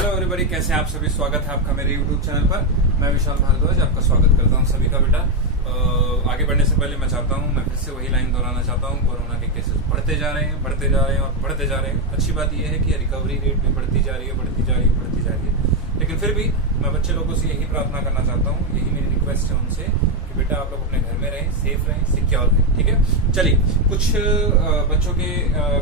Hello everybody, कैसे हैं आप सभी। स्वागत है आपका मेरे यूट्यूब चैनल पर। मैं विशाल भारद्वाज आपका स्वागत करता हूं सभी का। बेटा आगे बढ़ने से पहले मैं चाहता हूं, मैं फिर से वही लाइन दोहराना चाहता हूं। कोरोना के केसेस बढ़ते जा रहे हैं, बढ़ते जा रहे हैं और बढ़ते जा रहे हैं। अच्छी बात यह है कि रिकवरी रेट भी बढ़ती जा रही है, बढ़ती जा रही है, बढ़ती जा रही है। लेकिन फिर भी मैं बच्चे लोगों से यही प्रार्थना करना चाहता हूँ, यही मेरी रिक्वेस्ट है उनसे कि बेटा आप लोग अपने घर में रहें, सेफ रहें, सिक्योर रहें। ठीक है, चलिए कुछ बच्चों के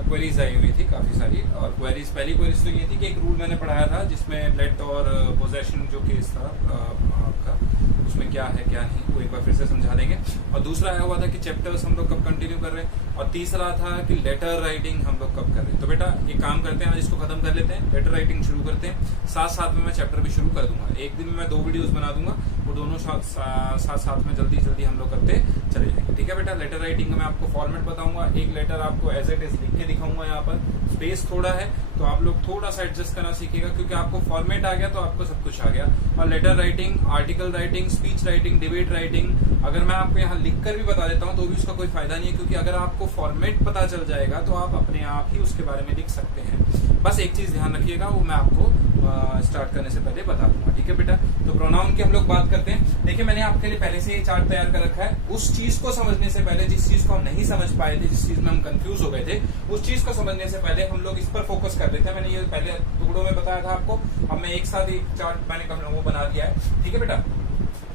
क्वेरीज आई हुई थी काफी सारी। और क्वेरीज, पहली क्वेरीज तो ये थी कि एक रूल मैंने पढ़ाया था जिसमें लेट और पोजेशन जो केस था आपका, उसमें क्या है क्या नहीं, वो एक बार फिर से समझा देंगे। और दूसरा आया हुआ था कि चैप्टर्स हम लोग कब कंटिन्यू कर रहे हैं। और तीसरा था कि लेटर राइटिंग हम लोग कब कर रहे हैं। तो बेटा एक काम करते हैं, आज इसको खत्म कर लेते हैं, लेटर राइटिंग शुरू करते हैं। साथ साथ में मैं चैप्टर भी शुरू कर दूंगा। एक दिन में मैं 2 वीडियोस बना दूंगा, वो दोनों साथ में जल्दी हम लोग करते चले जाएंगे। ठीक है बेटा, लेटर राइटिंग का मैं आपको फॉर्मेट बताऊंगा। एक लेटर आपको एज इट इज लिख के दिखाऊंगा। यहाँ पर स्पेस थोड़ा है तो आप लोग थोड़ा सा एडजस्ट करना सीखिएगा, क्योंकि आपको फॉर्मेट आ गया तो आपको सब कुछ आ गया। और letter writing, article writing, speech writing, debate writing, अगर मैं आपको यहाँ लिखकर भी बता देता हूँ तो भी उसका कोई फायदा नहीं है, क्योंकि अगर आपको फॉर्मेट पता चल जाएगा तो आप अपने आप ही उसके बारे में लिख सकते हैं। बस एक चीज ध्यान रखिएगा, वो मैं आपको स्टार्ट करने से पहले बता दूंगा। ठीक है बेटा, तो प्रोनाउन की हम लोग बात करते हैं। देखिए मैंने आपके लिए पहले से ये चार्ट तैयार कर रखा है। उस चीज को समझने से पहले, जिस चीज को हम नहीं समझ पाए थे, जिस चीज में हम कंफ्यूज हो गए थे, उस चीज को समझने से पहले हम लोग इस पर फोकस कर लेते हैं। मैंने ये पहले टुकड़ों में बताया था आपको, अब मैं एक साथ एक चार्ट मैंने वो बना दिया है। ठीक है बेटा,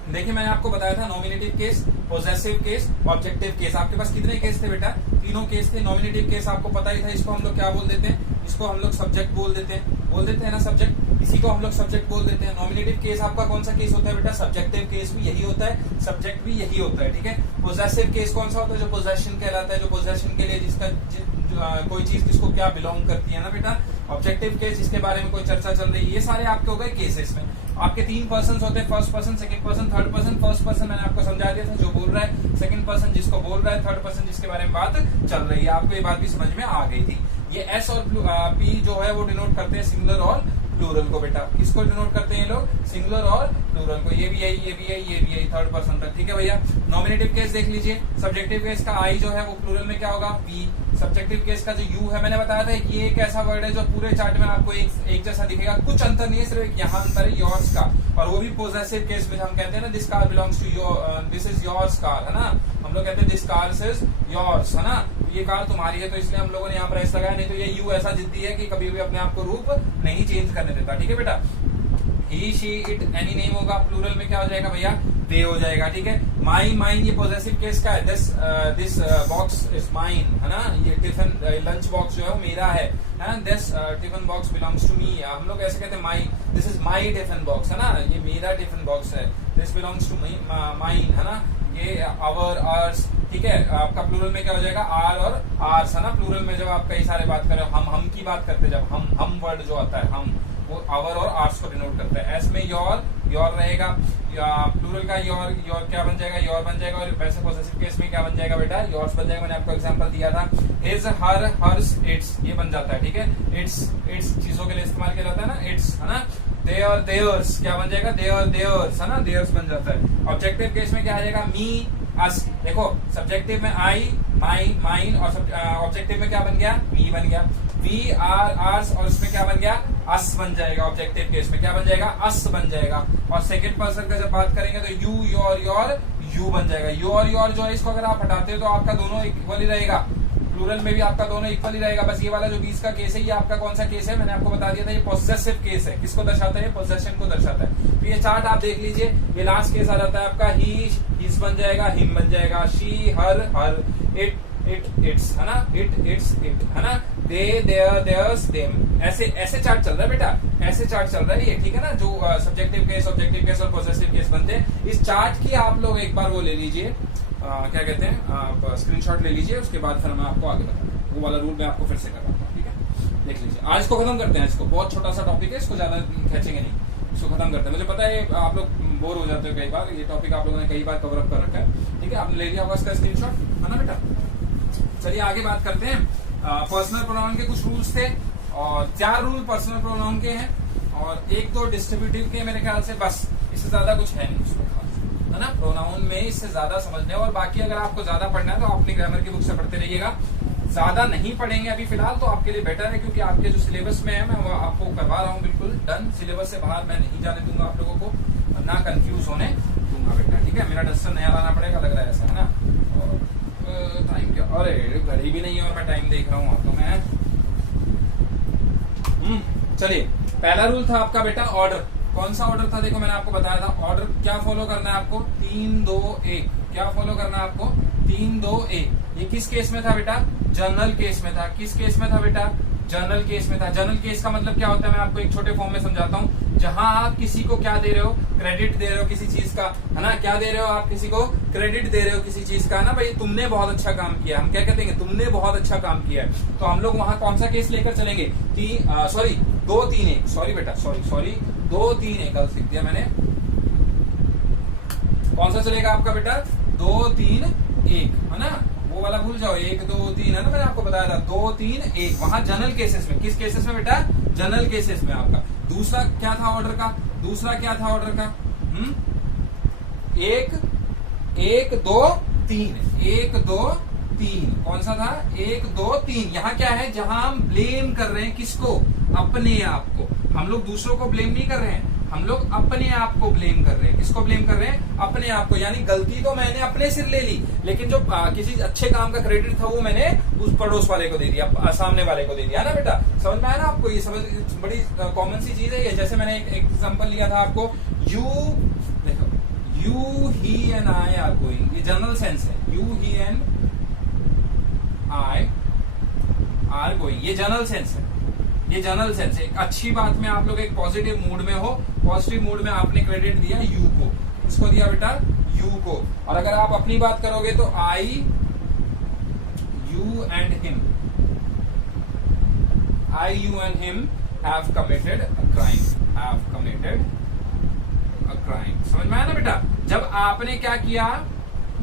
देखिए मैंने आपको बताया था nominative case, possessive case, objective case. आपके पास कितने केस थे बेटा? 3 केस थे। नॉमिनेटिव केस आपको पता ही था, इसको हम लोग क्या बोल देते हैं? इसको हम लोग सब्जेक्ट बोल देते हैं ना, सब्जेक्ट। इसी को हम लोग सब्जेक्ट बोल देते हैं। नॉमिनेटिव केस आपका कौन सा केस होता है बेटा? सब्जेक्टिव केस भी यही होता है, सब्जेक्ट भी यही होता है। ठीक है, पॉजेसिव केस कौन सा होता है? जो पोजेशन कहलाता है, जो पोजेशन के लिए जिसका कोई चीज किसको क्या बिलोंग करती है ना बेटा। ऑब्जेक्टिव केस, जिसके बारे में कोई चर्चा चल रही है। ये सारे आपके हो गए केसेस में। आपके 3 पर्सन होते हैं, first person, second person, third person. First person मैंने आपको समझा दिया था, जो बोल रहा है। सेकंड पर्सन जिसको बोल रहा है। थर्ड पर्सन जिसके बारे में बात चल रही है। आपको ये बात भी समझ में आ गई थी। ये एस और पी जो है वो डिनोट करते हैं सिंगुलर और प्लूरल को बेटा। किसको डिनोट करते हैं लोग? सिंगुलर और प्लूरल को। ये भी यही, ये भी यही, ये भी यही, थर्ड पर्सन तक। ठीक है भैया, नॉमिनेटिव केस देख लीजिए। सब्जेक्टिव केस का आई जो है वो प्लूरल में क्या होगा? वी। सब्जेक्टिव केस का जो यू है, मैंने बताया था ये एक ऐसा वर्ड है जो पूरे चार्ट में आपको एक जैसा दिखेगा। कुछ अंतर नहीं है, सिर्फ यहाँ अंतर है योर्स का। और वो भी पॉजेसिव केस में हम कहते हैं ना, this car belongs to your, this is yours car, है ना। हम लोग कहते हैं दिस कार इज योर्स, है ना। ये कार तुम्हारी है, तो इसलिए हम लोगों ने यहाँ पर ऐसा लगाया। नहीं तो ये यू ऐसा जिद्दी है कि कभी भी अपने आप को रूप नहीं चेंज करने देता। ठीक है बेटा, ही, शी, इट, एनी नेम होगा। प्लूरल में क्या हो जाएगा भैया? दे हो जाएगा। ठीक है, माई, माइन, ये पॉजेसिव केस का है। दिस बॉक्स इज माइन, है ना। ये टिफिन लंच बॉक्स जो है वो मेरा है ना। This tiffin box belongs to me. हम लोग ऐसे कहते हैं my, this is my tiffin box, है ना। ये मेरा टिफिन बॉक्स है। दिस बिलोंग्स टू माइन, है ना। ये आवर, आर्स। ठीक है, आपका प्लूरल में क्या हो जाएगा? आर और आर्स, है ना। प्लूरल में जब आप कई सारे बात कर रहे हो, हम की बात करते हैं, जब हम वर्ड जो आता है, हम, वो आवर और आर्स को डिनोट करता है। एस में योर रहेगा। प्लूरल का योर क्या बन जाएगा? योर बन जाएगा। और वैसे पॉसेसिव केस में क्या बन जाएगा बेटा? योर्स बन जाएगा। मैंने आपको एग्जांपल दिया था, हिज, हर, हर्स, इट्स, ये बन जाता है। ठीक है, इट्स चीजों के लिए इस्तेमाल किया जाता है ना, इट्स, है ना। देयर, देयर्स क्या बन जाएगा? देयर, देयर्स, है ना। देयर्स बन जाता है। ऑब्जेक्टिव केस में क्या आ जाएगा? मी, अस। देखो सब्जेक्टिव में आई, माइन, और ऑब्जेक्टिव में क्या बन गया? मी बन गया। वी, आर, आर्स, और इसमें क्या बन गया? अस बन जाएगा। ऑब्जेक्टिव केस में क्या बन जाएगा? अस बन जाएगा। और सेकंड पर्सन का जब बात करेंगे तो यू, योर, यू बन जाएगा। योर जो है, इसको अगर आप हटाते हो तो आपका दोनों इक्वल ही रहेगा। प्लूरल में भी आपका दोनों इक्वल ही रहेगा। बस ये वाला जो 20 का केस है, ये आपका कौन सा केस है? मैंने आपको बता दिया था, ये पॉसेसिव केस है। किसको दर्शाता है? पोजेशन को दर्शाता है। तो ये चार्ट आप देख लीजिए। ये लास्ट केस आ जाता है आपका, ही, हिज बन जाएगा, हिम बन जाएगा। शी, हर, इट, इट्स, है ना। इट्स, इट, है ना। दे, देयर, देयर्स, देम। ऐसे चार्ट चल रहा है बेटा, ऐसे चार्ट चल रहा है ये। ठीक है ना, जो सब्जेक्टिव केस, ऑब्जेक्टिव केस और पॉसेसिव केस बनते हैं। इस चार्ट की आप लोग एक बार वो ले लीजिए, क्या कहते हैं, आप स्क्रीनशॉट ले लीजिए। उसके बाद फिर मैं आपको आगे बताऊंगा। वो वाला रूल मैं आपको फिर से करवाता हूँ। ठीक है, देख लीजिए। आज इसको खत्म करते हैं। इसको बहुत छोटा सा टॉपिक है, इसको ज्यादा खींचेंगे नहीं, इसको खत्म करते हैं। मुझे पता है आप लोग बोर हो जाते हो कई बार, ये टॉपिक आप लोगों ने कई बार कवर अप कर रखा है। ठीक है, आपने ले लिया होगा इसका स्क्रीनशॉट, है ना बेटा। चलिए आगे बात करते हैं। पर्सनल प्रोनाउन के कुछ रूल्स थे, और 4 रूल पर्सनल प्रोनाउन के हैं और 1-2 डिस्ट्रीब्यूटिव के, मेरे ख्याल से बस। इससे ज्यादा कुछ है नहीं उसमें, है ना। प्रोनाउन में इससे ज्यादा समझने, और बाकी अगर आपको ज्यादा पढ़ना है तो आप अपनी ग्रामर की बुक से पढ़ते रहिएगा। ज्यादा नहीं पढ़ेंगे अभी फिलहाल तो आपके लिए बेटर है, क्योंकि आपके जो सिलेबस में है मैं वो आपको करवा रहा हूँ बिल्कुल डन। सिलेबस से बाहर मैं नहीं जाने दूंगा आप लोगों को, ना कंफ्यूज होने दूंगा बेटा, ठीक है। मेरा डस्टर नया लाना पड़ेगा लग रहा है ऐसा, है ना। और टाइम क्या, अरे घड़ी भी नहीं है और मैं टाइम देख रहा हूँ तो मैं चलिए, पहला रूल था आपका बेटा ऑर्डर। कौन सा ऑर्डर था? देखो मैंने आपको बताया था ऑर्डर क्या फॉलो करना है आपको, 3 2 1। क्या फॉलो करना है आपको? 3 2 1। ये किस केस में था बेटा? जनरल केस में था। किस केस में था बेटा? जनरल केस में था। जनरल केस का मतलब क्या होता है, मैं आपको एक छोटे फॉर्म में समझाता हूँ। जहां आप किसी को क्या दे रहे हो? क्रेडिट दे रहे हो किसी चीज का, है ना। क्या दे रहे हो आप? किसी को क्रेडिट दे रहे हो किसी चीज का, है ना। भाई तुमने बहुत अच्छा काम किया, हम क्या कहते हैं, तुमने बहुत अच्छा काम किया है। तो हम लोग वहां कौन सा केस लेकर चलेंगे? 2 3 1। सॉरी बेटा, सॉरी 2 3 1 गलत लिख दिया मैंने। कौन सा चलेगा आपका बेटा? 2 3 1, है ना। वो वाला भूल जाओ, 1 2 3, है ना। मैंने आपको बताया था 2 3 1। वहां जनरल केसेस में। किस केसेस में बेटा? जनरल केसेस में आपका। दूसरा क्या था ऑर्डर का? दूसरा क्या था ऑर्डर का? 1 1 2 3। 1 2 3 कौन सा था? 1 2 3। यहाँ क्या है? जहां हम ब्लेम कर रहे हैं किसको? अपने आप को। हम लोग दूसरों को ब्लेम नहीं कर रहे हैं, हम लोग अपने आप को ब्लेम कर रहे हैं। किसको ब्लेम कर रहे हैं? अपने आप को। यानी गलती तो मैंने अपने सिर ले ली, लेकिन जो किसी अच्छे काम का क्रेडिट था वो मैंने उस पड़ोस वाले को दे दिया, सामने वाले को दे दिया, ना बेटा। समझ में आया ना आपको? ये समझ बड़ी कॉमन सी चीज है ये। जैसे मैंने एक एग्जांपल लिया था आपको, you he and I R going. ये जनरल सेंस है। You he and I R going, ये जनरल सेंस है। ये जनरल सेंस है। एक अच्छी बात में आप लोग एक पॉजिटिव मूड में हो, पॉजिटिव मूड में आपने क्रेडिट दिया यू को। इसको दिया बेटा यू को। और अगर आप अपनी बात करोगे तो I you and him, I you and him have committed a crime, have committed a crime. समझ में आया ना बेटा? जब आपने क्या किया,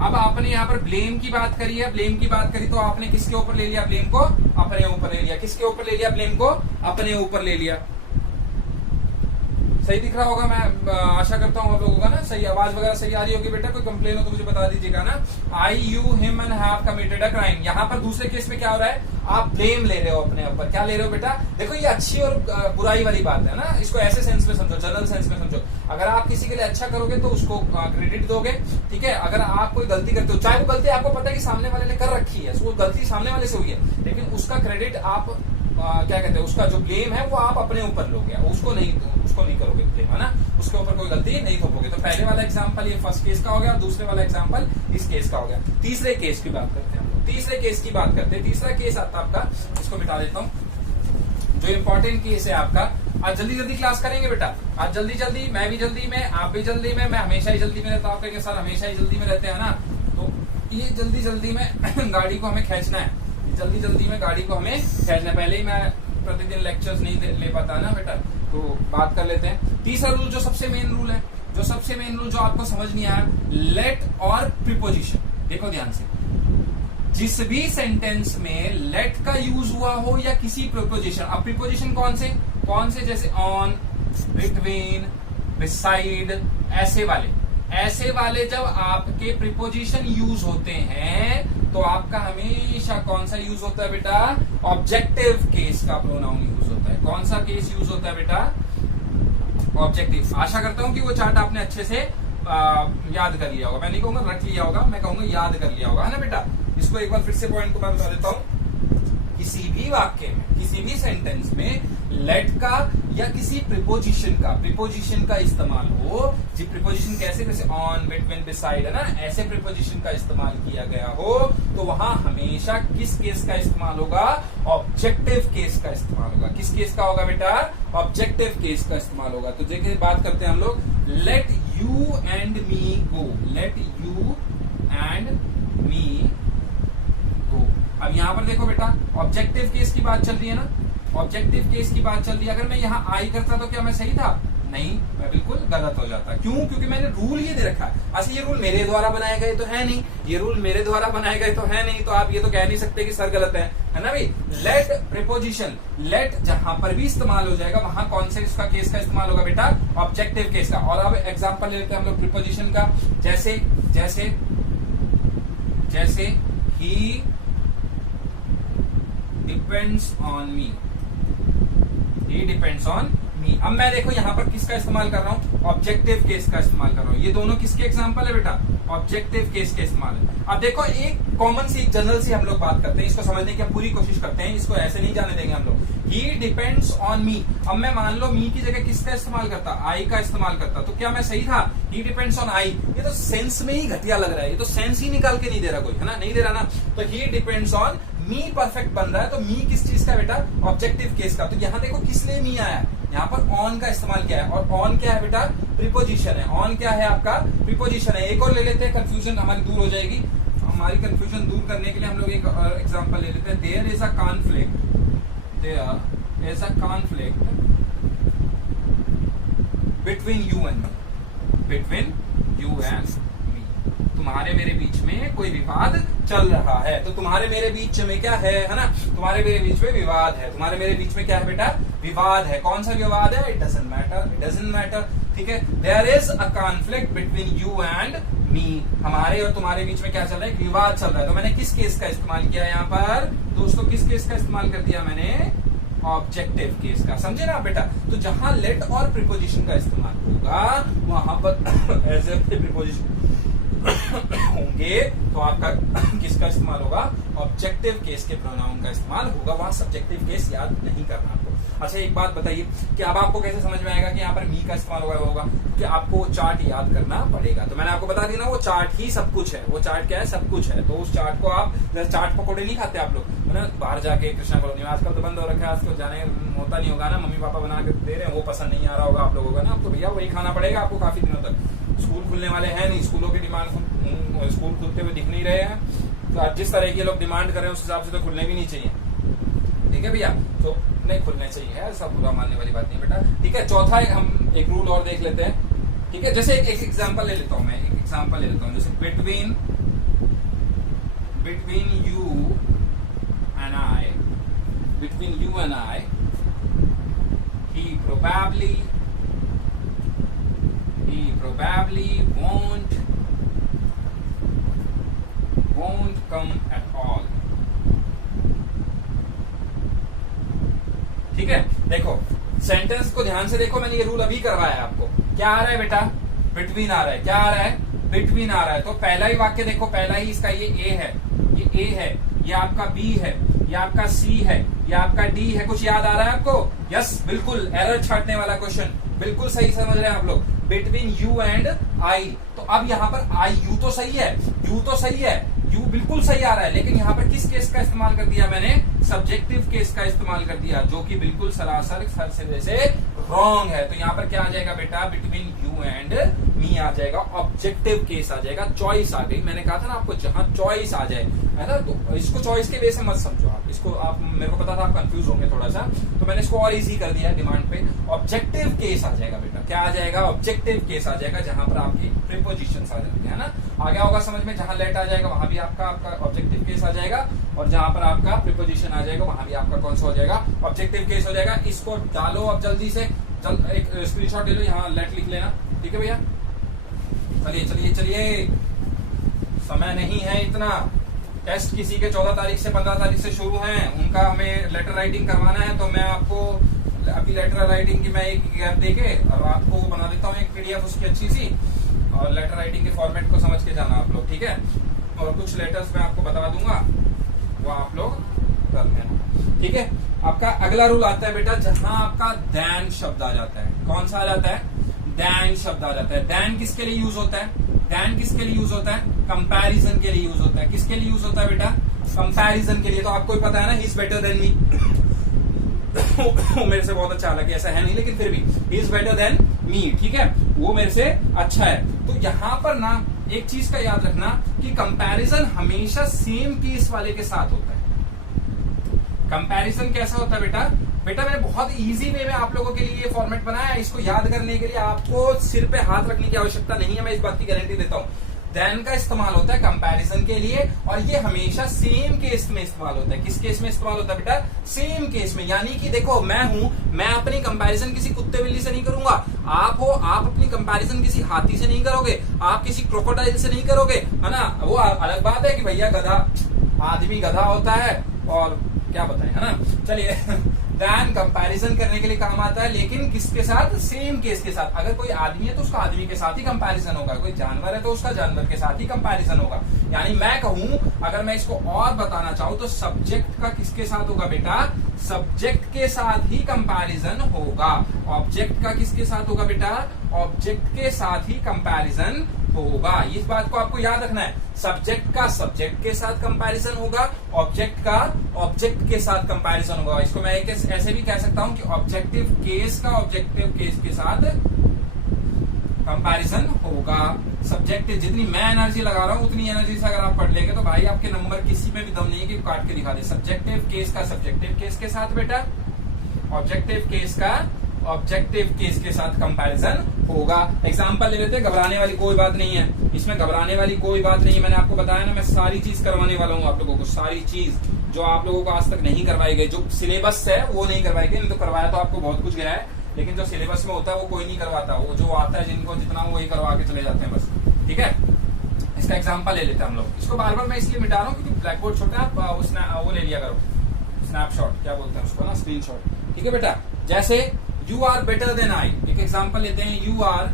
अब आपने यहाँ पर ब्लेम की बात करी है, ब्लेम की बात करी तो आपने किसके ऊपर ले लिया? ब्लेम को अपने ऊपर ले लिया। किसके ऊपर ले लिया? ब्लेम को अपने ऊपर ले लिया। सही दिख रहा होगा, मैं आशा करता हूँ आप लोगों का ना सही आवाज वगैरह सही आ रही होगी बेटा। कोई कंप्लेन हो तो मुझे बता दीजिएगा ना। I you him and have committed a crime. यहाँ पर दूसरे केस में क्या हो रहा है? आप ब्लेम ले रहे हो अपने ऊपर। क्या ले रहे हो बेटा? देखो ये अच्छी और बुराई वाली बात है ना। इसको ऐसे सेंस में समझो, जनरल सेंस में समझो। अगर आप किसी के लिए अच्छा करोगे तो उसको क्रेडिट दोगे, ठीक है। अगर आप कोई गलती करते हो, चाहे वो गलती आपको पता है कि सामने वाले ने कर रखी है, वो गलती सामने वाले से हुई है, लेकिन उसका क्रेडिट आप क्या कहते हैं, उसका जो ब्लेम है वो आप अपने ऊपर लोगे, उसको नहीं करोगे ब्लेम, है ना। उसके ऊपर कोई गलती नहीं थोपोगे। तो पहले वाला एग्जांपल ये फर्स्ट केस का हो गया, दूसरे वाला एग्जांपल इस केस का हो गया। तीसरे केस की बात करते हैं हम लोग। तीसरे केस की बात करते हैं। तीसरा केस आता है आपका, इसको मिटा देता हूं। जो इंपॉर्टेंट केस है आपका, आज जल्दी जल्दी क्लास करेंगे बेटा, आज जल्दी जल्दी, मैं भी जल्दी में, आप भी जल्दी में, मैं हमेशा ही जल्दी में रहता हूँ। आप कहेंगे सर हमेशा ही जल्दी में रहते हैं ना, तो ये जल्दी जल्दी में गाड़ी को हमें खींचना है, जल्दी जल्दी में गाड़ी को हमें खींचना। पहले ही मैं प्रतिदिन लेक्चर्स नहीं ले पाता ना बेटा, तो बात कर लेते हैं। तीसरा रूल जो सबसे मेन रूल है, जो आपको समझ नहीं आया, लेट और प्रीपोजिशन। देखो ध्यान से, जिस भी सेंटेंस में लेट का यूज हुआ हो या किसी प्रीपोजिशन, अब प्रीपोजिशन कौन से जैसे ऑन, बिटवीन, बिसाइड, ऐसे वाले जब आपके प्रीपोजिशन यूज होते हैं तो आपका हमेशा कौन सा यूज होता है बेटा? ऑब्जेक्टिव केस का प्रोनाउन यूज होता है। कौन सा केस यूज होता है बेटा? ऑब्जेक्टिव। आशा करता हूं कि वो चार्ट आपने अच्छे से याद कर लिया होगा। मैं नहीं कहूंगा रख लिया होगा, मैं कहूंगा याद कर लिया होगा, है ना बेटा। इसको एक बार फिर से पॉइंट को मैं बता देता हूं। किसी भी वाक्य में, किसी भी सेंटेंस में लेट का या किसी प्रीपोजिशन का इस्तेमाल हो, जी प्रीपोजिशन कैसे, जैसे ऑन, बिटवीन, बिसाइड, है ना, ऐसे प्रीपोजिशन का इस्तेमाल किया गया हो तो वहां हमेशा किस केस का इस्तेमाल होगा? ऑब्जेक्टिव केस का इस्तेमाल होगा। किस केस का होगा बेटा? ऑब्जेक्टिव केस का इस्तेमाल होगा। तो देखिए बात करते हैं हम लोग, let you and me go, let you and me go. अब यहां पर देखो बेटा, ऑब्जेक्टिव केस की बात चल रही है ना, ऑब्जेक्टिव केस की बात चल रही है। अगर मैं यहाँ आई करता तो क्या मैं सही था? नहीं, मैं बिल्कुल गलत हो जाता। क्यों? क्योंकि मैंने रूल ये दे रखा है। अच्छा ये रूल मेरे द्वारा बनाए गए तो है नहीं, ये रूल मेरे द्वारा बनाए गए तो है नहीं, तो आप ये तो कह नहीं सकते कि सर गलत है ना भाई। लेट प्रीपोजिशन, लेट जहां पर भी इस्तेमाल हो जाएगा वहां कौन से इसका केस का इस्तेमाल होगा बेटा? ऑब्जेक्टिव केस का। और अब एग्जाम्पल लेते हैं हम लोग प्रीपोजिशन का, जैसे he depends on me, he depends on me. अब मैं देखो यहाँ पर किसका इस्तेमाल कर रहा हूँ, ऑब्जेक्टिव केस का इस्तेमाल कर रहा हूँ। ये दोनों किसके एग्जांपल है बेटा, ऑब्जेक्टिव केस के इस्तेमाल है। अब देखो एक कॉमन सी जनरल सी हम लोग बात करते हैं, इसको समझने की हम पूरी कोशिश करते हैं, इसको ऐसे नहीं जाने देंगे हम लोग। ही डिपेंड्स ऑन मी, अब मैं मान लो मी की जगह किसका इस्तेमाल करता, आई का इस्तेमाल करता, तो क्या मैं सही था, ही डिपेंड्स ऑन आई। ये तो सेंस में ही घटिया लग रहा है, ये तो सेंस ही निकाल के नहीं दे रहा कोई, है ना, नहीं दे रहा ना। तो ही डिपेंड्स ऑन मी परफेक्ट बन रहा है, तो मी किस चीज का बेटा, ऑब्जेक्टिव केस का। तो यहाँ देखो किस लिए मी आया, यहाँ पर ऑन का इस्तेमाल किया है, और ऑन क्या है बेटा, प्रीपोजिशन है। ऑन क्या है आपका, प्रीपोजिशन है। एक और ले लेते हैं, कंफ्यूजन हमारी दूर हो जाएगी। हमारी कंफ्यूजन दूर करने के लिए हम लोग एक एग्जांपल ले लेते हैं। There is a conflict, there is a conflict between you and me, between you and me. तुम्हारे मेरे बीच में कोई विवाद चल रहा है, तो तुम्हारे मेरे बीच में क्या है ना, तुम्हारे मेरे बीच में विवाद है। तुम्हारे मेरे बीच में क्या है बेटा, विवाद है। कौन सा विवाद है, it doesn't matter, it doesn't matter, ठीक है। There is a conflict between you and me, हमारे और तुम्हारे बीच में क्या चल रहा है, विवाद चल रहा है। तो मैंने किस केस का इस्तेमाल किया यहाँ पर दोस्तों, किस केस का इस्तेमाल कर दिया मैंने, ऑब्जेक्टिव केस का, समझे ना बेटा। तो जहां लेट और प्रीपोजिशन का इस्तेमाल होगा वहां पर एज ए प्रीपोजिशन होंगे, तो आपका किसका इस्तेमाल होगा, ऑब्जेक्टिव केस के प्रोनाउन का इस्तेमाल होगा। वहां सब्जेक्टिव केस याद नहीं करना आपको। अच्छा एक बात बताइए कि अब आपको कैसे समझ में आएगा कि यहाँ पर मी का इस्तेमाल होगा, कि आपको चार्ट याद करना पड़ेगा। तो मैंने आपको बता दी ना, वो चार्ट ही सब कुछ है, वो चार्ट क्या है, सब कुछ है। तो उस चार्ट को आप, चार्ट पकौड़े नहीं खाते आप लोग, है ना, बाहर जाके कृष्णा कॉलोनी में, आजकल तो बंद हो रखा है, आजकल जाने होता नहीं होगा ना, मम्मी पापा बना के दे रहे हैं, वो पसंद नहीं आ रहा होगा आप लोगों का ना, तो भैया वही खाना पड़ेगा आपको काफी दिनों तक। स्कूल खुलने वाले हैं नहीं, स्कूलों की डिमांड, स्कूल खुलते हुए दिख नहीं रहे हैं, तो जिस तरह के लोग डिमांड कर रहे हैं उस हिसाब से तो खुलने भी नहीं चाहिए, ठीक है भैया। तो नहीं खुलने चाहिए, ऐसा बुरा मानने वाली बात नहीं बेटा, ठीक है। चौथा हम एक रूल और देख लेते हैं, ठीक है। जैसे एक एग्जांपल ले लेता हूं मैं, एक एग्जांपल ले लेता हूं, जैसे between you and I, between you and I, he probably won't come at all, ठीक है। देखो सेंटेंस को ध्यान से देखो, मैंने ये रूल अभी करवाया है आपको। क्या आ रहा है बेटा, बिटवीन आ रहा है, क्या आ रहा है, बिटवीन आ रहा है। तो पहला ही वाक्य देखो, पहला ही इसका ये ए है, ये ए है, ये आपका बी है, ये आपका सी है, ये आपका डी है। कुछ याद आ रहा है आपको, यस बिल्कुल, एरर छांटने वाला क्वेश्चन, बिल्कुल सही समझ रहे हैं आप लोग, बिटवीन यू एंड आई। तो अब यहाँ पर आई, यू तो सही है, यू तो सही है, यू बिल्कुल सही आ रहा है, लेकिन यहाँ पर किस केस का इस्तेमाल कर दिया मैंने, सब्जेक्टिव केस का इस्तेमाल कर दिया, जो कि बिल्कुल सरासर सिरे से रॉन्ग है। तो यहाँ पर क्या आ जाएगा बेटा, बिटवीन यू एंड मी आ जाएगा, ऑब्जेक्टिव केस आ जाएगा, चॉइस आ गई। मैंने कहा था ना आपको, जहां चॉइस आ जाए, है ना, तो इसको चॉइस के वे से मत समझो आप इसको, आप, मेरे को पता था आप कंफ्यूज होंगे थोड़ा सा, तो मैंने इसको और इजी कर दिया डिमांड पे। ऑब्जेक्टिव केस आ जाएगा बेटा, क्या आ जाएगा, ऑब्जेक्टिव केस आ जाएगा, जहां पर आपकी प्रीपोजिशंस आ जाएंगे, है ना। आ गया होगा समझ में, जहां लेट आ जाएगा वहां भी आपका ऑब्जेक्टिव केस आ जाएगा, और जहां पर आपका प्रीपोजिशन आ जाएगा वहां भी आपका कौन सा हो जाएगा, ऑब्जेक्टिव केस हो जाएगा। इसको डालो अब जल्दी से, एक स्क्रीनशॉट ले लो, यहाँ लेट लिख लेना, ठीक है भैया। चलिए चलिए चलिए, समय नहीं है इतना, टेस्ट किसी के 14 तारीख से 15 तारीख से शुरू हैं, उनका हमें लेटर राइटिंग करवाना है। तो मैं आपको अभी लेटर राइटिंग की मैं एक गैप देके और आपको बना देता हूँ एक पीडीएफ उसकी अच्छी सी, और लेटर राइटिंग के फॉर्मेट को समझ के जाना आप लोग, ठीक है। और कुछ लेटर्स मैं आपको बता दूंगा, वो आप लोग कर लेना, ठीक है। आपका अगला रूल आता है बेटा, जहां आपका दैन शब्द आ जाता है। कौन सा आ जाता है, दैन शब्द आ जाता है। दैन किसके लिए यूज होता है, दैन किसके लिए यूज होता है, कंपैरिजन के लिए यूज होता है। किसके लिए यूज होता है बेटा, कंपैरिजन के लिए। तो आपको ही पता है ना, he is better than me वो मेरे से बहुत अच्छा, हालांकि ऐसा है नहीं, लेकिन फिर भी he is better than me, ठीक है, वो मेरे से अच्छा है। तो यहाँ पर ना एक चीज का याद रखना कि कंपैरिजन हमेशा सेम केस वाले के साथ होता है। कंपैरिजन कैसा होता है बेटा, बेटा मैंने बहुत इजी वे में आप लोगों के लिए ये फॉर्मेट बनाया है, इसको याद करने के लिए आपको सिर पे हाथ रखने की आवश्यकता नहीं है, मैं इस बात की गारंटी देता हूँ। देन का इस्तेमाल होता है कंपैरिजन के लिए, और ये हमेशा सेम केस में इस्तेमाल होता है। किस केस में इस्तेमाल होता है बेटा, सेम केस में। यानी कि देखो, मैं हूं, मैं अपनी कंपैरिजन किसी कुत्ते बिल्ली से नहीं करूंगा, आप हो, आप अपनी कंपैरिजन किसी हाथी से नहीं करोगे, आप किसी क्रोकोडाइल से नहीं करोगे, है ना। वो अलग बात है कि भैया गधा, आदमी गधा होता है और क्या बताएं, है ना। चलिए देन कंपैरिजन करने के लिए काम आता है, लेकिन किसके साथ, सेम केस के साथ। अगर कोई आदमी है तो उसका आदमी के साथ ही कंपैरिजन होगा, कोई जानवर है तो उसका जानवर के साथ ही कंपैरिजन होगा। यानी मैं कहूं, अगर मैं इसको और बताना चाहूं तो सब्जेक्ट का किसके साथ होगा बेटा, सब्जेक्ट के साथ ही कंपैरिजन होगा। ऑब्जेक्ट का किसके साथ होगा बेटा, ऑब्जेक्ट के साथ ही कंपैरिजन होगा। इस बात को आपको याद रखना है, सब्जेक्ट का सब्जेक्ट के साथ कंपैरिजन होगा, ऑब्जेक्ट का ऑब्जेक्ट के साथ कंपैरिजन होगा। इसको मैं ऐसे भी कह सकता हूं कि ऑब्जेक्टिव केस का ऑब्जेक्टिव केस के साथ कंपैरिजन होगा। सब्जेक्टिव, जितनी मैं एनर्जी लगा रहा हूं उतनी एनर्जी से अगर आप पढ़ लेंगे तो भाई आपके नंबर किसी में भी दम नहीं है कि काट के दिखा दे। सब्जेक्टिव केस का सब्जेक्टिव केस के साथ बेटा, ऑब्जेक्टिव केस का ऑब्जेक्टिव केस के साथ कंपैरिजन होगा। एग्जांपल ले लेते हैं, घबराने वाली कोई बात नहीं है इसमें, घबराने वाली कोई बात नहीं है। मैंने आपको बताया ना, मैं सारी चीज करवाने वाला हूँ आप लोगों को, सारी चीज जो आप लोगों को आज तक नहीं करवाई गई, जो सिलेबस है वो नहीं करवाई गई। नहीं तो करवाया तो आपको बहुत कुछ गया है, लेकिन जो सिलेबस में होता है वो कोई नहीं करवाता। वो जो आता है जिनको जितना वही करवा के चले जाते हैं बस, ठीक है। इसका एग्जाम्पल ले लेते हैं हम लोग। इसको बार बार मैं इसलिए मिटा रहा हूँ क्योंकि ब्लैक बोर्ड छोटा है, आप वो ले लिया करो, स्नैपशॉट क्या बोलते हैं उसको ना, स्क्रीनशॉट, ठीक है बेटा। जैसे you are better than I, एक एग्जाम्पल लेते हैं, you are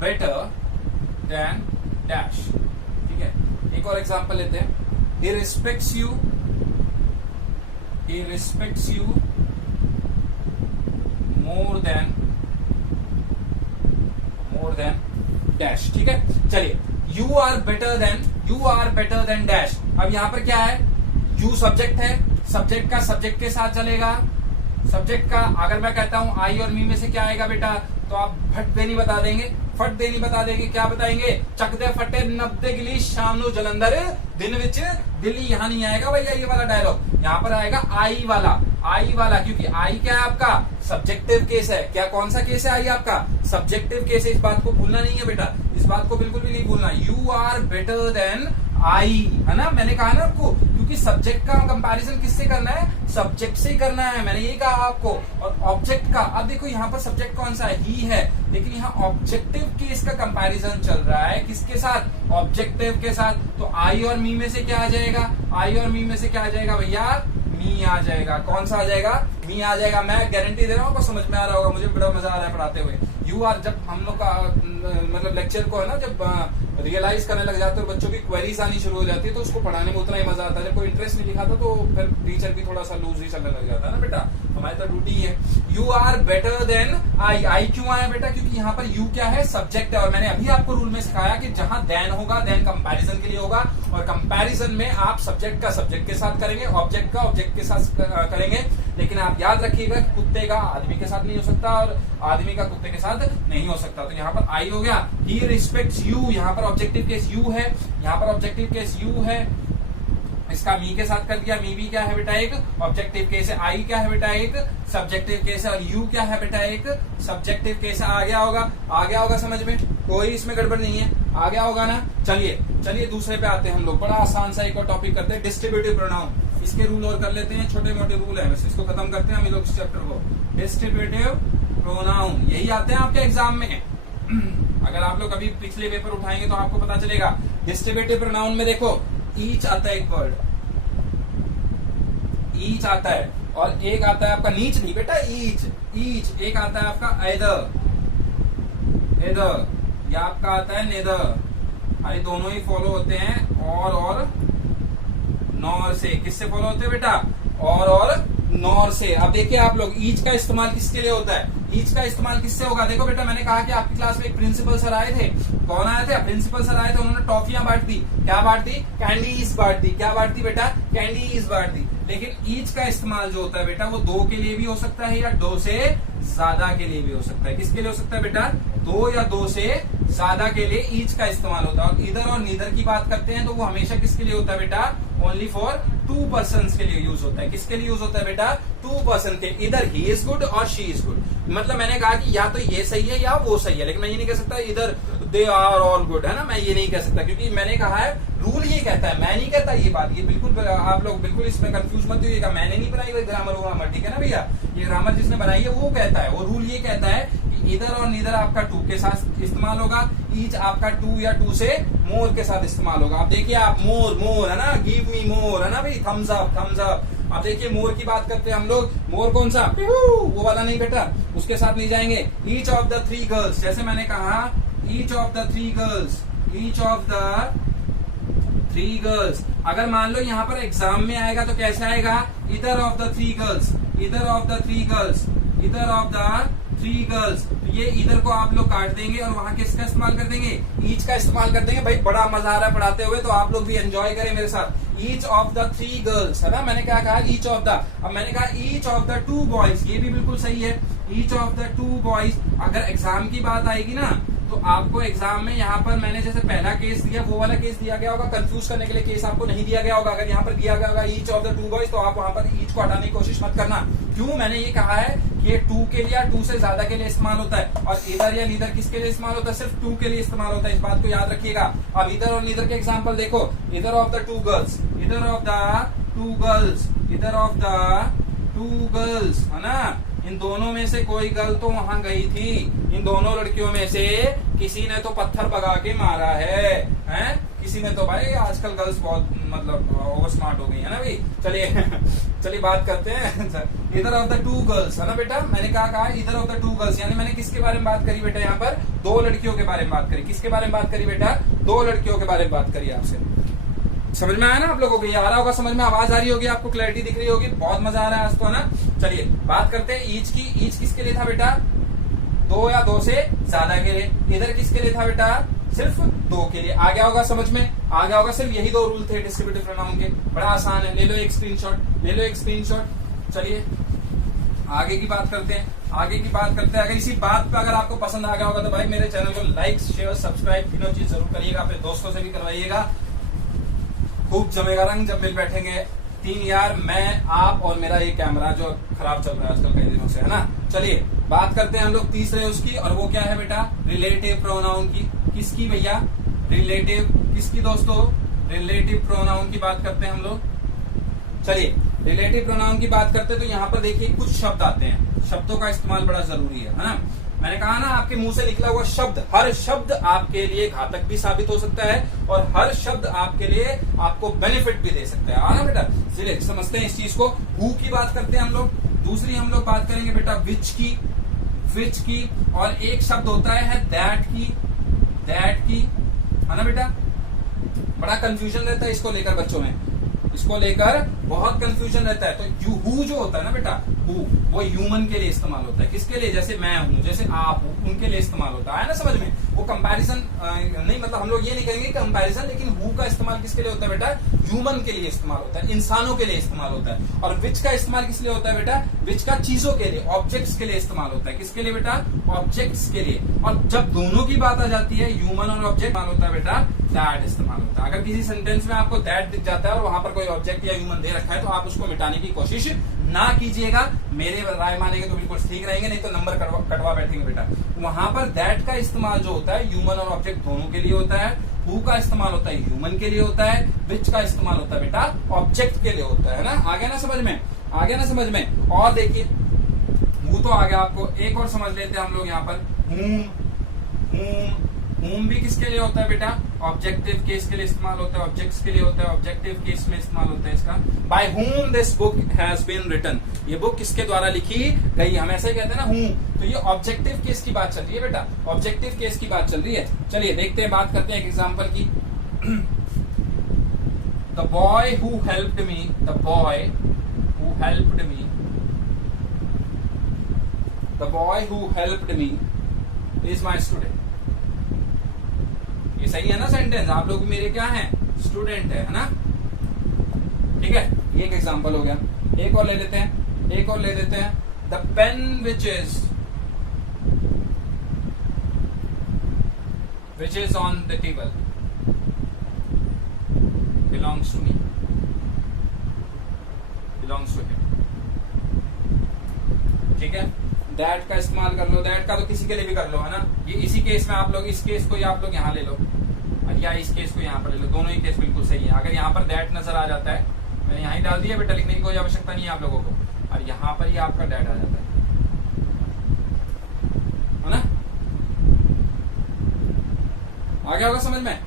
better than dash, ठीक है। एक और एग्जाम्पल लेते हैं, he respects you more than dash, ठीक है। चलिए, you are better than dash. अब यहां पर क्या है, यू सब्जेक्ट है, सब्जेक्ट का सब्जेक्ट के साथ चलेगा। सब्जेक्ट का अगर मैं कहता हूं आई और मी में से क्या आएगा बेटा, तो आप फट दे नहीं बता देंगे, फट दे नहीं बता देंगे, क्या बताएंगे, चक दे फटे 90 गिली शाम नु जलंधर दिन विच दिल्ली। यहाँ नहीं आएगा भैया ये वाला डायलॉग, यहाँ पर आएगा आई वाला, क्योंकि आई क्या है आपका, सब्जेक्टिव केस है। क्या, कौन सा केस है, आई आपका सब्जेक्टिव केस है। इस बात को भूलना नहीं है बेटा, इस बात को बिल्कुल भी नहीं भूलना। You are better than I, है ना, मैंने कहा ना आपको, क्योंकि सब्जेक्ट का कंपैरिजन किससे करना है, सब्जेक्ट से ही करना है, मैंने यही कहा आपको। और ऑब्जेक्ट का, अब देखो यहाँ पर सब्जेक्ट कौन सा है, ही है, लेकिन यहाँ ऑब्जेक्टिव केस का कंपैरिजन चल रहा है किसके साथ, ऑब्जेक्टिव के साथ। तो आई और मी में से क्या आ जाएगा, आई और मी में से क्या आ जाएगा भैया, मी आ जाएगा। कौन सा आ जाएगा, मी आ जाएगा। मैं गारंटी दे रहा हूँ आपको समझ में आ रहा होगा, मुझे बड़ा मजा आ रहा है पढ़ाते हुए। यू आर, जब हम लोग का मतलब लेक्चर को है ना, जब रियलाइज करने लग जाते हैं और बच्चों की क्वेरीज आनी शुरू हो जाती है, तो उसको पढ़ाने में उतना ही मजा आता है। जब कोई इंटरेस्ट नहीं दिखाता तो फिर टीचर भी थोड़ा सा लूज ही चलने लग जाता है ना बेटा, हमारी तो ड्यूटी है। You are better than I, I क्यों आया बेटा, क्योंकि यहाँ पर यू क्या है, सब्जेक्ट है। और मैंने अभी आपको रूल में सिखाया कि जहां देन होगा, देन कंपैरिजन के लिए होगा, और कंपैरिजन में आप सब्जेक्ट का सब्जेक्ट के साथ करेंगे, ऑब्जेक्ट का ऑब्जेक्ट के साथ करेंगे। लेकिन आप याद रखिएगा, कुत्ते का आदमी के साथ नहीं हो सकता और आदमी का कुत्ते के साथ नहीं हो सकता। तो यहाँ पर आई हो गया, ही रिस्पेक्ट्स यू, यहाँ पर ऑब्जेक्टिव केस यू है, यहाँ पर ऑब्जेक्टिव केस यू है। इसका मी के साथ कर दिया, मी भी क्या है बेटा, एक ऑब्जेक्टिव केस है। आई क्या है बेटा, एक सब्जेक्टिव केस है। और यू क्या है बेटा, एक सब्जेक्टिव केस है। आ गया होगा समझ में, कोई इसमें गड़बड़ नहीं है, आ गया होगा ना। चलिए दूसरे पे आते हैं हम लोग, बड़ा आसान सा एक और टॉपिक करते हैं, डिस्ट्रीब्यूटिव प्रोनाउन। इसके रूल और कर लेते हैं, छोटे मोटे रूल है, बस इसको खत्म करते हैं हम लोग इस चैप्टर को। डिस्ट्रीब्यूटिव प्रोनाउन यही आते हैं आपके एग्जाम में। अगर आप लोग अभी पिछले पेपर उठाएंगे तो आपको पता चलेगा। डिस्ट्रीब्यूटिव प्रोनाउन में देखो, ईच आता है, एक वर्ड ईच आता है, और एक आता है आपका नीच नहीं बेटा, ईच। एक आता है आपका एदर, या आपका आता है नेदर। अरे दोनों ही फॉलो होते हैं और नॉर से। किससे फॉलो होते हैं बेटा, और नॉर से। अब देखिए आप लोग, ईच का इस्तेमाल किसके लिए होता है, ईच का इस्तेमाल किससे होगा। देखो बेटा, मैंने कहा कि आपकी क्लास में एक प्रिंसिपल सर आए थे। कौन आए थे, प्रिंसिपल सर आए थे। उन्होंने टॉफियां बांट दी। क्या बांट दी, कैंडीज बांट दी। क्या बांट दी बेटा, कैंडीज बांट दी। लेकिन ईच का इस्तेमाल जो होता है बेटा, वो 2 के लिए भी हो सकता है या 2 से ज्यादा के लिए भी हो सकता है। किसके लिए हो सकता है बेटा, 2 या 2 से ज्यादा के लिए ईच का इस्तेमाल होता है। और इधर और नीदर की बात करते हैं तो वो हमेशा किसके लिए होता है बेटा, ओनली फॉर 2 पर्सन के लिए यूज होता है। किसके लिए यूज होता है बेटा, 2 पर्सन के। इधर ही इज गुड और शी इज गुड। मतलब मैंने कहा कि या तो ये सही है या वो सही है, लेकिन मैं ये नहीं कह सकता इधर दे आर ऑल गुड, है ना, मैं ये नहीं कह सकता, क्योंकि मैंने कहा है, रूल ये कहता है, मैं नहीं कहता ये बात। ये बिल्कुल आप लोग बिल्कुल इसमें कंफ्यूज मत होइएगा, मैंने नहीं बनाई हुई ग्रामर, ठीक है ना भैया। ये ग्रामर जिसने बनाई है वो कहता है, वो रूल ये कहता है कि इधर और नीदर आपका टू के साथ इस्तेमाल होगा, ईच आपका टू या टू से मोर के साथ इस्तेमाल होगा। आप देखिए, आप मोर मोर है ना, गिव मी मोर है ना भाई, थम्स अप थम्स अप। आप देखिए मोर की बात करते हैं हम लोग, मोर कौन सा, वो वाला नहीं बेटा, उसके साथ नहीं जाएंगे। Each of the three girls, जैसे मैंने कहा each of the three girls, each of the three girls. अगर मान लो यहाँ पर एग्जाम में आएगा तो कैसे आएगा, इधर ऑफ द थ्री गर्ल्स, इधर ऑफ द थ्री गर्ल्स, इधर ऑफ द थ्री गर्ल्स। तो ये इधर को आप लोग काट देंगे और वहां किसका इस्तेमाल कर देंगे, ईच का इस्तेमाल कर देंगे। भाई बड़ा मजा आ रहा है पढ़ाते हुए, तो आप लोग भी एंजॉय करें मेरे साथ। Each of the three girls है ना, मैंने क्या कहा, ईच ऑफ द। अब मैंने कहा each of the two boys, ये भी बिल्कुल सही है, each of the two boys. अगर एग्जाम की बात आएगी ना, तो आपको एग्जाम में यहाँ पर मैंने जैसे पहला केस दिया, वो वाला केस दिया गया होगा, कंफ्यूज करने के लिए केस आपको नहीं दिया गया होगा। अगर यहाँ पर दिया गया होगा each of the two boys, तो आप वहां पर ईच को हटाने की कोशिश मत करना। क्यों, मैंने ये कहा है कि ये टू के लिए या टू से ज्यादा के लिए इस्तेमाल होता है, और इधर या नीदर किसके लिए इस्तेमाल होता है, सिर्फ टू के लिए इस्तेमाल होता है। इस बात को याद रखिएगा। अब इधर और नीदर के एग्जाम्पल देखो, इधर ऑफ द टू गर्ल्स, इधर ऑफ द टू गर्ल्स, इधर ऑफ द टू गर्ल्स है ना। इन दोनों में से कोई गर्ल तो वहां गई थी, इन दोनों लड़कियों में से किसी ने तो पत्थर भगा के मारा है किसी ने तो। भाई आजकल गर्ल्स बहुत मतलब ओवर स्मार्ट हो गई है ना भाई। चलिए चलिए बात करते हैं। इधर ऑफ द टू गर्ल्स है ना बेटा, मैंने कहा इधर ऑफ द टू गर्ल्स, यानी मैंने किसके बारे में बात करी बेटा, यहाँ पर दो लड़कियों के बारे में बात करी। किसके बारे में बात करी बेटा, दो लड़कियों के बारे में बात करी। आपसे समझ में आया ना आप लोगों को, ये आ रहा होगा समझ में, आवाज आ रही होगी आपको, क्लैरिटी दिख रही होगी, बहुत मजा आ रहा है आज तो है ना। चलिए बात करते हैं ईच की। ईच किसके लिए था बेटा, दो या दो से ज्यादा के लिए। इधर किसके लिए था बेटा, सिर्फ दो के लिए। आ गया होगा समझ में, आ गया होगा। सिर्फ यही दो रूल थे डिस्क्रिप्टिव प्रोनाउन के, बड़ा आसान है। ले लो एक स्क्रीनशॉट, ले लो एक स्क्रीनशॉट। चलिए आगे की बात करते हैं, आगे की बात करते हैं। अगर इसी बात पे अगर आपको पसंद आ गया होगा तो भाई मेरे चैनल को लाइक शेयर सब्सक्राइब तीनों चीज जरूर करिएगा, अपने दोस्तों से भी करवाइएगा। खूब जमेगा रंग जब मिल बैठेंगे तीन यार, मैं आप और मेरा ये कैमरा जो खराब चल रहा है आजकल कई दिनों से है ना। चलिए बात करते हैं हम लोग तीसरे उसकी, और वो क्या है बेटा, रिलेटिव प्रोनाउन की। किसकी भैया, रिलेटिव किसकी दोस्तों, रिलेटिव प्रोनाउन की बात करते हैं हम लोग। चलिए रिलेटिव प्रोनाउन की बात करते हैं तो यहाँ पर देखिए कुछ शब्द आते हैं, शब्दों का इस्तेमाल बड़ा जरूरी है ना। मैंने कहा ना, आपके मुंह से निकला हुआ शब्द, हर शब्द आपके लिए घातक भी साबित हो सकता है और हर शब्द आपके लिए आपको बेनिफिट भी दे सकता है, ना बेटा। चलिए समझते हैं इस चीज को। हु की बात करते हैं हम लोग। दूसरी हम लोग बात करेंगे बेटा विच की, विच की। और एक शब्द होता है दैट की, दैट की है ना बेटा। बड़ा कंफ्यूजन रहता है इसको लेकर बच्चों में, इसको लेकर बहुत कंफ्यूजन रहता है। तो हु जो होता है ना बेटा, हु वो ह्यूमन के लिए इस्तेमाल होता है। किसके लिए, जैसे मैं हूं, जैसे आप हो, उनके लिए इस्तेमाल होता है ना, समझ में। वो कंपैरिजन नहीं, मतलब हम लोग ये नहीं करेंगे कंपैरिजन, लेकिन हु का इस्तेमाल किसके लिए होता है बेटा, ह्यूमन के लिए इस्तेमाल होता है, इंसानों के लिए इस्तेमाल होता है। और विच का इस्तेमाल किस लिए होता है बेटा, विच का चीजों के लिए, ऑब्जेक्ट्स के लिए इस्तेमाल होता है। किसके लिए बेटा, ऑब्जेक्ट्स के लिए। और जब दोनों की बात आ जाती है, ह्यूमन और ऑब्जेक्ट, होता है बेटा दैट इस्तेमाल होता है। अगर किसी सेंटेंस में आपको दैट दिख जाता है और वहां पर कोई ऑब्जेक्ट या ह्यूमन दे रखा है, तो आप उसको मिटाने की कोशिश ना कीजिएगा। मेरे राय मानेंगे तो बिल्कुल ठीक रहेंगे, नहीं तो नंबर कटवा बैठेंगे बेटा। वहां पर दैट का इस्तेमाल जो होता है ह्यूमन और ऑब्जेक्ट दोनों के लिए होता है। हु का इस्तेमाल होता है ह्यूमन के लिए होता है। विच का इस्तेमाल होता है बेटा ऑब्जेक्ट के लिए होता है ना। आ गया ना समझ में, आ गया ना समझ में। और देखिए हु तो आ गया आपको, एक और समझ लेते हैं हम लोग यहाँ पर whom, whom, whom भी किसके लिए होता है बेटा, ऑब्जेक्टिव केस के लिए इस्तेमाल होता है, ऑब्जेक्ट्स के लिए होता है, ऑब्जेक्टिव केस में इस्तेमाल होता है इसका। By whom this book has been written, ये बुक किसके द्वारा लिखी गई, हम ऐसे ही कहते हैं ना whom। तो ये ऑब्जेक्टिव केस की बात चल रही है बेटा, ऑब्जेक्टिव केस की बात चल रही है। चलिए देखते हैं, बात करते हैं एक एग्जाम्पल की। The boy who helped me, the boy who helped me, the boy who helped me is my student. ये सही है ना सेंटेंस, आप लोग मेरे क्या हैं, स्टूडेंट है ना। ठीक है, ये एक एग्जांपल हो गया। एक और ले लेते हैं, एक और ले लेते हैं। The pen which is on the table belongs to me, belongs to him. ठीक है, दैट का इस्तेमाल कर लो, दैट का तो किसी के लिए भी कर लो है ना। ये इसी केस में आप लोग, इस केस को ही आप लोग यहाँ ले लो या इस केस को यहाँ पर ले लो, दोनों ही केस बिल्कुल सही है। अगर यहाँ पर दैट नजर आ जाता है, मैंने यहाँ ही डाल दिया बेटा, लिखने की कोई आवश्यकता नहीं है आप लोगों को, और यहाँ पर ही आपका दैट आ जाता है है ना? आ गया होगा समझ में?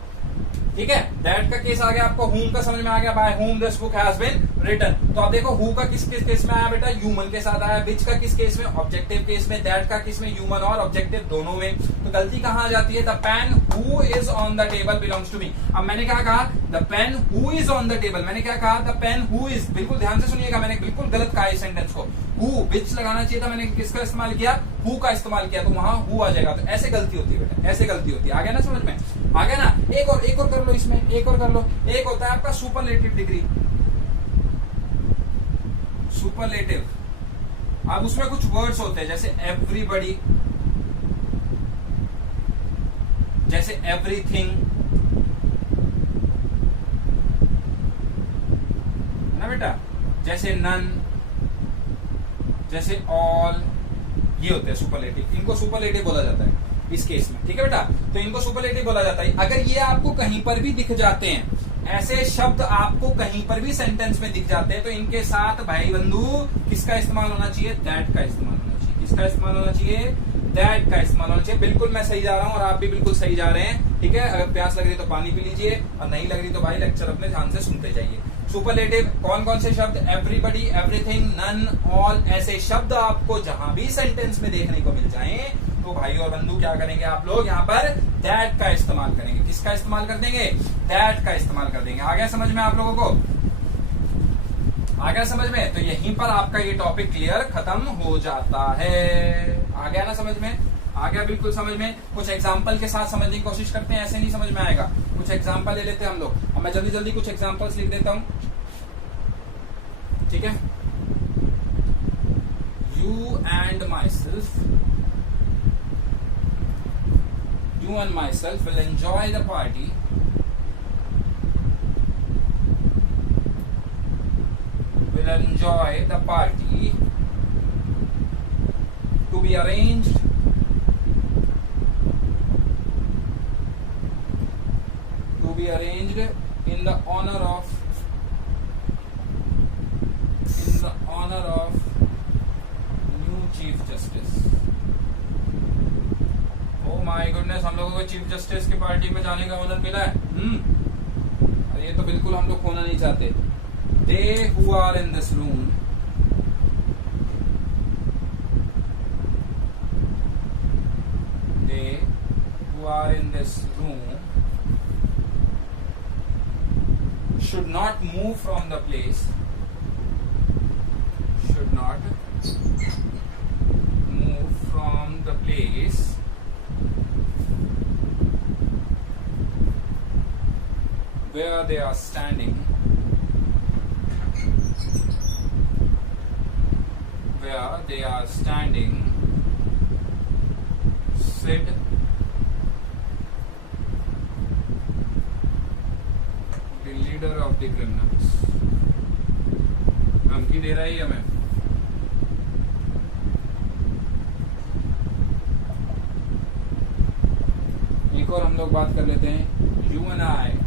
ठीक है, दैट का केस आ गया आपको, whom का समझ में आ गया, bye whom this book has been written। तो आप देखो who का किस केस में आया बेटा, ह्यूमन के साथ आया, which का किस केस में, ऑब्जेक्टिव केस में, दैट का किस में, ह्यूमन और ऑब्जेक्टिव दोनों में। तो गलती कहां आ जाती है, the pen who is on the table belongs to me. अब मैंने क्या कहा, the pen who is on the table, मैंने क्या कहा, द पेन हु इज, बिल्कुल ध्यान से सुनिएगा, मैंने बिल्कुल गलत कहा इस सेंटेंस को, हु विच लगाना चाहिए था, मैंने किसका इस्तेमाल किया, हु का इस्तेमाल किया, तो वहां हु आ जाएगा। तो ऐसे गलती होती है बेटा, ऐसे गलती होती है। आ गया ना समझ में, आ गया ना? एक और कर लो इसमें, एक और कर लो। एक होता है आपका सुपरलेटिव डिग्री, सुपरलेटिव। अब उसमें कुछ वर्ड्स होते हैं जैसे एवरीबॉडी, जैसे एवरीथिंग, है ना बेटा, जैसे नन, जैसे ऑल, ये होते हैं सुपरलेटिव। इनको सुपरलेटिव बोला जाता है इस केस में, ठीक है बेटा? तो इनको सुपरलेटिव बोला जाता है। अगर ये आपको कहीं पर भी दिख जाते हैं, ऐसे शब्द आपको कहीं पर भी सेंटेंस में दिख जाते हैं, तो इनके साथ भाई बंधु किसका इस्तेमाल होना चाहिए, दैट का इस्तेमाल होना चाहिए। किसका इस्तेमाल होना चाहिए, दैट का इस्तेमाल होना चाहिए। बिल्कुल मैं सही जा रहा हूं और आप भी बिल्कुल सही जा रहे हैं, ठीक है? अगर प्यास लग रही तो पानी पी लीजिए, और नहीं लग रही तो भाई लेक्चर अपने ध्यान से सुनते जाइए। सुपरलेटिव कौन कौन से शब्द, एवरीबॉडी, एवरीथिंग, नन, ऑल, ऐसे शब्द आपको जहां भी सेंटेंस में देखने को मिल जाएं, तो भाई और बंधु क्या करेंगे आप लोग, यहाँ पर दैट का इस्तेमाल करेंगे। किसका इस्तेमाल कर देंगे, दैट का इस्तेमाल कर देंगे। आ गया समझ में आप लोगों को, आ गया समझ में? तो यहीं पर आपका ये टॉपिक क्लियर खत्म हो जाता है। आ गया ना समझ में, आ गया बिल्कुल समझ में। कुछ एग्जाम्पल के साथ समझने की कोशिश करते हैं, ऐसे नहीं समझ में आएगा। कुछ एग्जाम्पल ले लेते हैं हम लोग। अब मैं जल्दी जल्दी कुछ एग्जाम्पल्स लिख देता हूं, ठीक है? You and my self, you and myself will enjoy the party to be arranged in the honor of new Chief Justice। Oh my goodness, हम लोगों को चीफ जस्टिस की पार्टी में जाने का ऑनर मिला है। ये तो बिल्कुल हम लोग खोना नहीं चाहते। They who are in this room, should not move from the place, where they are standing, sit the leader of the criminals। धमकी दे रहा है हमें। एक और हम लोग बात कर लेते हैं, you and I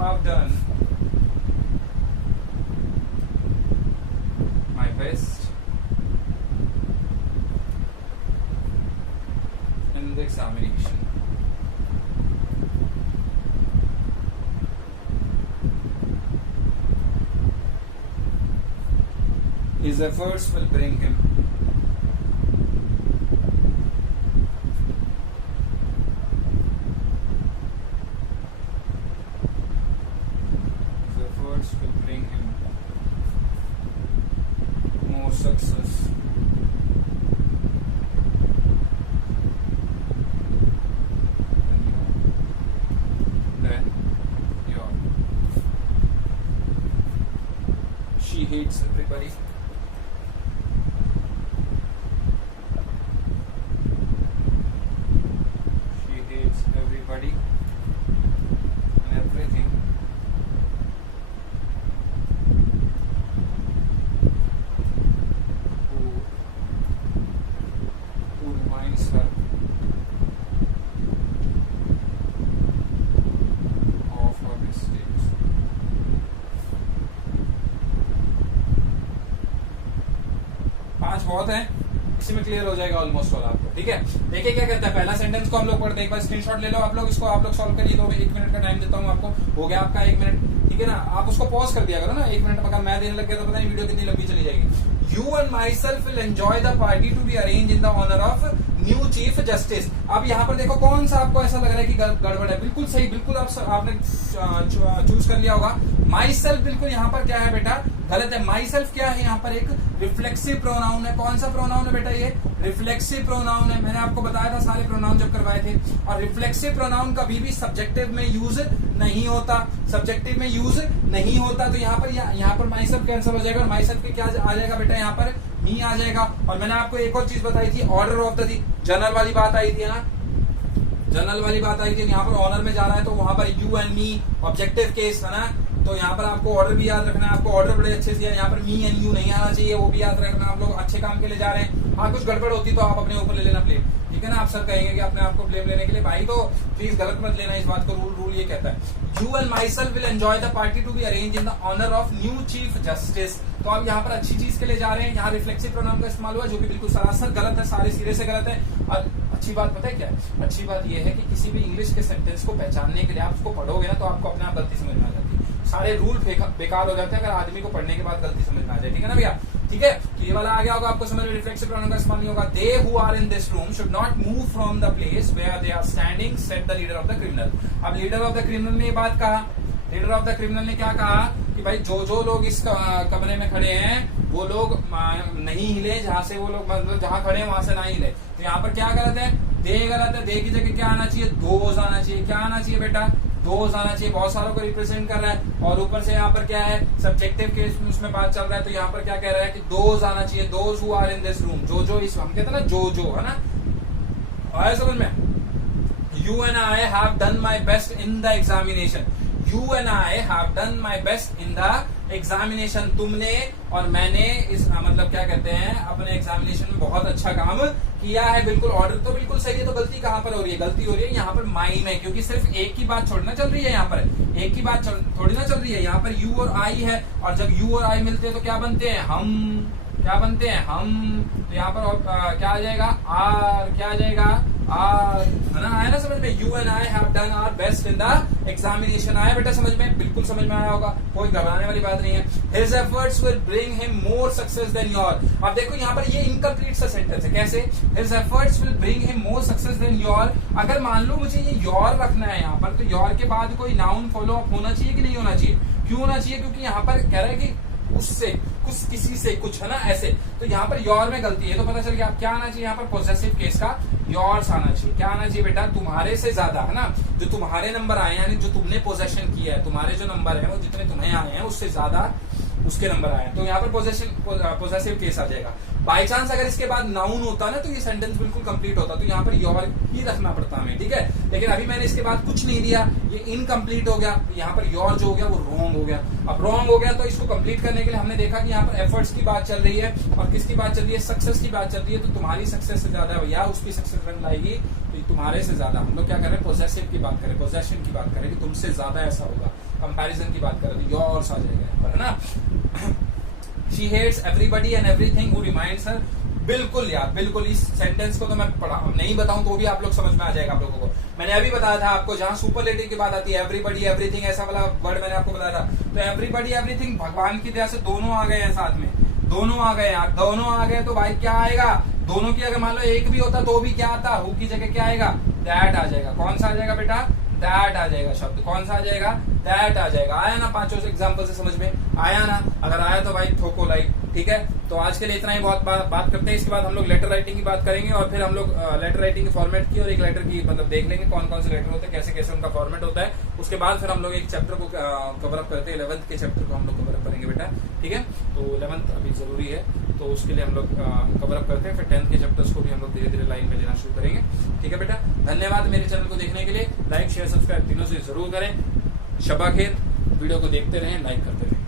have done my best in the examination। His efforts will bring him more success than your। She hates everybody, and everything who reminds her of her mistakes। बहुत है, इसी में क्लियर हो जाएगा almost all आपको। ठीक है, देखिए क्या कहता है। पहला सेंटेंस को हम लोग पढ़ते हैं, एक बार स्क्रीनशॉट ले लो आप लोग, इसको आप लोग सॉल्व करिए। तो 1 मिनट का टाइम देता हूँ आपको, हो गया आपका 1 मिनट, ठीक है ना। आप उसको पॉज कर दिया करो ना 1 मिनट, अगर मैं देने लग गया तो पता नहीं वीडियो कितनी लंबी चली जाएगी। You and myself will enjoy the party to be arrange in the honour of new chief justice. अब यहाँ पर देखो कौन सा आपको ऐसा लग रहा है कि गड़बड़ है, बिल्कुल सही, बिल्कुल आपने चूज कर लिया होगा। माई सेल्फ बिल्कुल यहाँ पर क्या है बेटा, गलत है। माई सेल्फ क्या है यहाँ पर, एक रिफ्लेक्सिव प्रोनाउन है। कौन सा प्रोनाउन है बेटा, ये रिफ्लेक्सिव प्रोनाउन है। मैंने आपको बताया था सारे प्रोनाउन जब करवाए थे। और रिफ्लेक्सिव प्रोनाउन कभी भी सब्जेक्टिव में यूज नहीं होता, सब्जेक्टिव में यूज नहीं होता। तो यहाँ पर माई सेल्फ कैंसिल हो जाएगा और माई सेल्फ क्या आ जाएगा बेटा, यहाँ पर मी आ जाएगा। और मैंने आपको एक और चीज बताई थी, ऑर्डर ऑफ द जनरल वाली बात आई थी ना, जनरल वाली बात आई थी। यहाँ पर ऑनर में जा रहा है तो वहां पर you and me objective case है ना, तो यहाँ पर आपको ऑर्डर भी याद रखना है। आपको ऑर्डर बड़े अच्छे से, यहाँ पर मी एंड यू नहीं आना चाहिए, वो भी याद रखना। आप लोग अच्छे काम के लिए जा रहे हैं, हाँ कुछ गड़बड़ होती तो आप अपने ऊपर ले लेना ब्लेम, ठीक है ना। आप सर कहेंगे कि अपने आपको ब्लेम लेने के लिए, भाई तो प्लीज गलत मत लेना इस बात को। रूल ये कहता है you and myself will enjoy the party to be arrange in the honour of new chief justice. तो आप यहाँ पर अच्छी चीज के लिए जा रहे हैं। यहाँ रिफ्लेक्सिव प्रोनाउन का इस्तेमाल हुआ जो कि बिल्कुल सरासर गलत है, सारे सिरे से गलत है। और अच्छी बात पता है क्या है, अच्छी बात यह है कि किसी भी इंग्लिश के सेंटेंस को पहचानने के लिए आप उसको पढ़ोगे ना तो आपको अपने आप गलती समझ में आ जाती है। सारे रूल बेकार हो जाते हैं अगर आदमी को पढ़ने के बाद गलती समझ में आ जाए, ठीक है ना भैया। ठीक है, तो ये वाला आ गया होगा आपको समझ में। रिफ्लेक्सिव प्रोनाउन का इस्तेमाल नहीं होगा। They who are in this room should not move from the place where they are standing, said the leader of the criminal. अब लीडर ऑफ द क्रिमिनल ने ये बात कहा, लीडर ऑफ द क्रिमिनल ने क्या कहा कि भाई जो लोग इस कमरे में खड़े हैं वो लोग नहीं हिले, जहां से वो लोग मतलब जहां खड़े हैं वहां से ना हिले। तो यहाँ पर क्या गलत है, दे गलत है। दे की जगह क्या आना चाहिए, दोज आना चाहिए। क्या आना चाहिए बेटा, दोज आना चाहिए। बहुत सारों को रिप्रेजेंट कर रहा है और ऊपर से यहाँ पर क्या है, सब्जेक्टिव केस में उसमें बात चल रहा है। तो यहाँ पर क्या कह रहा है कि दोज आना चाहिए, those who are in this room. जो इस हम कहते हैं ना जो है ना, आया समझ में। You and I have done my best in the examination. You and I have done my best in the examination. तुमने और मैंने इस मतलब क्या कहते हैं अपने एग्जामिनेशन में बहुत अच्छा काम किया है। बिल्कुल ऑर्डर तो बिल्कुल सही है। तो गलती कहाँ पर हो रही है, गलती हो रही है यहाँ पर माई में, क्योंकि सिर्फ एक की बात छोड़ना चल रही है। यहाँ पर एक की बात थोड़ी ना चल रही है। यहाँ पर यू और आई है और जब यू और आई मिलते हैं तो क्या बनते हैं, हम। क्या बनते हैं, हम। तो यहाँ पर क्या आ जाएगा, आर। क्या आ जाएगा, आर, है ना। आया ना समझ में। You and I have done our best in the examination. आया बेटा समझ में, बिल्कुल समझ में आया होगा, कोई घबराने वाली बात नहीं है। His efforts will bring him more success than your. अब देखो यहाँ पर ये इनकम्प्लीट सा सेंटेंस है। कैसे, his efforts will bring him more success than your. अगर मान लो मुझे ये योर रखना है यहाँ पर, तो योर के बाद कोई नाउन फॉलो अप होना चाहिए कि नहीं होना चाहिए। क्यों होना चाहिए, क्योंकि यहाँ पर कह रहा है कि उससे कुछ, किसी से कुछ, है ना, ऐसे। तो यहाँ पर योर में गलती है तो पता चल गया क्या आना चाहिए यहाँ पर, पोजेसिव केस का योर्स आना चाहिए। क्या आना चाहिए बेटा, तुम्हारे से ज्यादा, है ना। जो तुम्हारे नंबर आए हैं, यानी जो तुमने पोजेशन किया है, तुम्हारे जो नंबर है वो जितने तुम्हें आए हैं उससे ज्यादा उसके नंबर आए हैं। तो यहाँ पर पोजेसिव केस आ जाएगा। बाई चांस अगर इसके बाद नाउन होता ना तो ये सेंटेंस बिल्कुल कंप्लीट होता। तो यहाँ पर योर ही रखना पड़ता हमें, ठीक है। लेकिन अभी मैंने इसके बाद कुछ नहीं दिया, ये इनकम्प्लीट हो गया। यहाँ पर योर जो हो गया वो रॉन्ग हो गया। अब रॉन्ग हो गया तो इसको कंप्लीट करने के लिए हमने देखा कि यहाँ पर एफर्ट्स की बात चल रही है और किसकी बात चल रही है, सक्सेस की बात चल रही है। तो तुम्हारी सक्सेस से ज्यादा भैया उसकी सक्सेस रन लाएगी, तो तुम्हारे से ज्यादा। हम लोग क्या करें, पोजेसिव की बात करें, पोजेशन की बात करें कि तुमसे ज्यादा ऐसा होगा। कंपैरिजन की बात करें तो योर्स आ जाएगा यहाँ पर, है ना। She hates everybody and everything who reminds her। बिल्कुल यार, बिल्कुल। इस सेंटेंस को तो मैं नहीं बताऊं तो भी आप लोग समझ में आ जाएगा आप लोगों को। मैंने अभी बताया था आपको, जहां सुपरलेटिव की बात आती है, एवरीबडी एवरीथिंग ऐसा वाला वर्ड मैंने आपको बताया था। तो एवरीबडी एवरीथिंग भगवान की दया से दोनों आ गए हैं साथ में, दोनों आ गए यार, दोनों आ गए। तो भाई क्या आएगा, दोनों की अगर मान लो एक भी होता तो भी क्या आता, हु की जगह क्या आएगा, दैट आ जाएगा। कौन सा आ जाएगा बेटा, दैट आ जाएगा शब्द। कौन सा आ जाएगा, दैट आ जाएगा। आया ना, पांचों एग्जांपल से समझ में आया ना। अगर आया तो भाई ठोको लाइक, ठीक है। तो आज के लिए इतना ही, बहुत बात करते हैं। इसके बाद हम लोग लेटर राइटिंग की बात करेंगे और फिर हम लोग लेटर राइटिंग के फॉर्मेट की और एक लेटर की मतलब देख लेंगे कौन कौन से लेटर होते हैं, कैसे कैसे उनका फॉर्मेट होता है। उसके बाद फिर हम लोग एक चैप्टर को कवर अप करते हैं, 11th के चैप्टर को हम लोग कवर अप करेंगे बेटा, ठीक है। तो 11th अभी जरूरी है तो उसके लिए हम लोग कवर अप करते हैं। फिर 10th के चैप्टर्स को भी हम लोग धीरे धीरे लाइन में लेना शुरू करेंगे, ठीक है बेटा। धन्यवाद मेरे चैनल को देखने के लिए। लाइक शेयर सब्सक्राइब तीनों से जरूर करें। शबा खैर, वीडियो को देखते रहें, लाइक करते रहें।